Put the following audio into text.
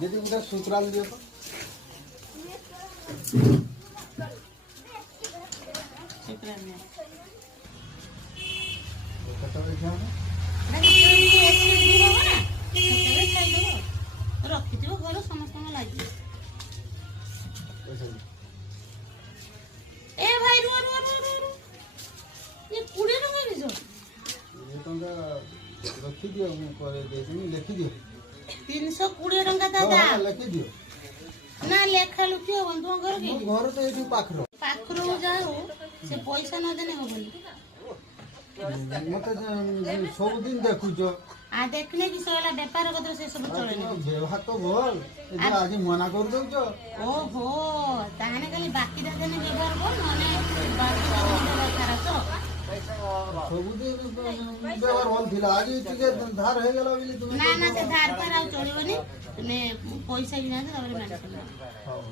ଯଦି ଗୋଟେ ସୁତରାଲ ଦିଅ ତ କେତେବେଳେ ଖିଆ ହବ? ରଖିଥିବ ଘର ସମସ୍ତଙ୍କ ଲାଗିବ। ଏ ଭାଇ ରୁହ ରୁହ ରୁହ ରୁହ। ଏ 20 ଟଙ୍କା କିସ? 20 ଟଙ୍କା ରଖିଦିଅ, ମୁଁ ପରେ ଦେଇଦେବି। ଲେଖିଦିଅ 320 ଟଙ୍କା ଦାଦା। ଲେଖିଦିଅ। ନା ଲେଖା ଲୁଖି ହବନି, ତୁମ ଘର କି? ଘର ତ ଏଇଠି ପାଖର। ପାଖରୁ ଯାଉ ସେ ପଇସା ନ ଦେଲେ ହବନି। ମତେ ସବୁଦିନ ଦେଖୁଛ। ଦେଖିଲେ କି ହେଲା ବେପାର କଥା ସେ ସବୁ ଚଳେନି। ବ୍ୟବହାର ତ ଭଲ, ଆଜି ମନା କରିଦଉଛ। ଓହୋ, ତାହେଲେ ଖାଲି ବାକି ଦେନେ ବ୍ୟବହାର କର, ନହେଲେ ବାକି ବ୍ୟବହାର ଖରାପ ତ। ସବୁଦିନ ବ୍ୟବହାର ଭଲ ଥିଲା, ଆଜି ଟିକେ ଧାର ହେଇଗଲା ବୋଲି ତୁମେ। ନା ନା, ସେ ଧାର ଫାର ଆଉ ଚଳିବନି। ତୁମେ ପଇସା ବି ଯାଆନ୍ତୁ, ତାପରେ ମେଡ଼ିସିନ। ହଉ।